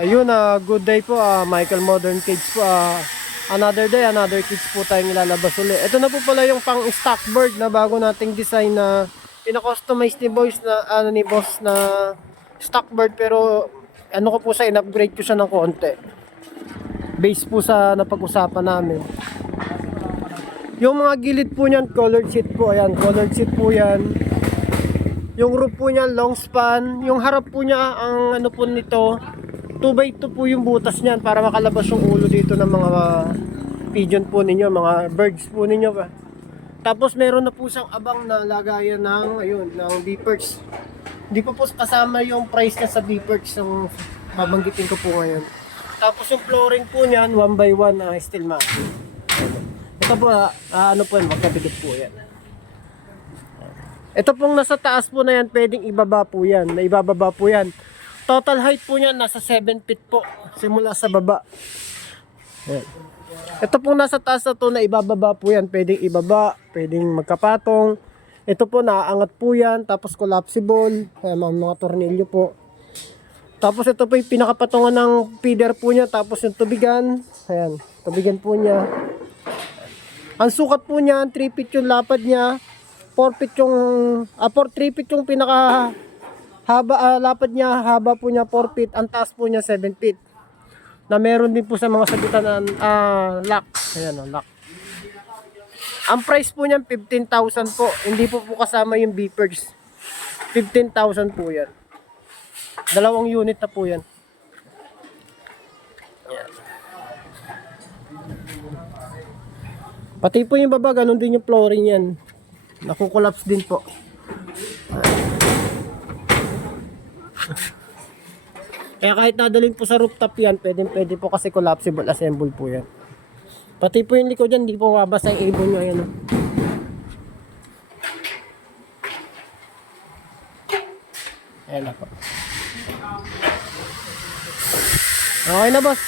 Ayun, good day po, Michael Modern Cage po. Another day, another cage po tayong ilalabas ulit. Ito na po pala yung pang stock bird na bago nating design na pina-customize ni boss na stock bird, pero ano ko po sa in-upgrade ko siya ng konti. Base po sa napag-usapan namin. Yung mga gilid po niyan, colored sheet po. Ayan, colored sheet po yan. Yung roof po niya, long span. Yung harap po niya, ang ano po nito, 2x2 po yung butas niyan para makalabas yung ulo dito ng mga pigeon po ninyo, mga birds po ninyo ba. Tapos meron na po siyang abang na lagayan ng ayun, ng beepers. Hindi po kasama yung price niya sa beepers yung babanggitin ko po ngayon. Tapos yung flooring po niyan 1x1 steel mat. Ito po ano po yan, magkabigit po yan. Ito pong nasa taas po na yan, pwedeng ibaba po yan, na ibababa po yan. Total height po niya nasa 7 feet po simula sa baba. Ayan. Ito pong nasa taas na to na ibababa po yan, pwedeng ibaba, pwedeng magkapatong. Ito po naaangat po yan, tapos collapsible. Ayan, mga tornilyo po. Tapos ito po yung pinakapatungan ng feeder po niya, tapos yung tubigan. Ayan, tubigan po niya. Ang sukat po niya, 3 feet yung lapad niya, 4 feet yung 3 feet yung pinaka haba, lapad niya, haba po niya 4 feet, ang taas po niya 7 feet. Na meron din po sa mga sabitan ng lock. Ayan o, lock. Ang price po niyan 15,000 po. Hindi po kasama yung beepers. 15,000 po yan. Dalawang unit na po yan. Ayan. Pati po yung baba, ganun din yung flooring yan. Nakukolapse din po. Kaya kahit nadalhin po sa rooftop yan, pwede po kasi collapsible assemble po yan. Pati po yung likod yan, hindi po mabasa yung ibon nyo. Ayan, ayan na po. Okay na boss.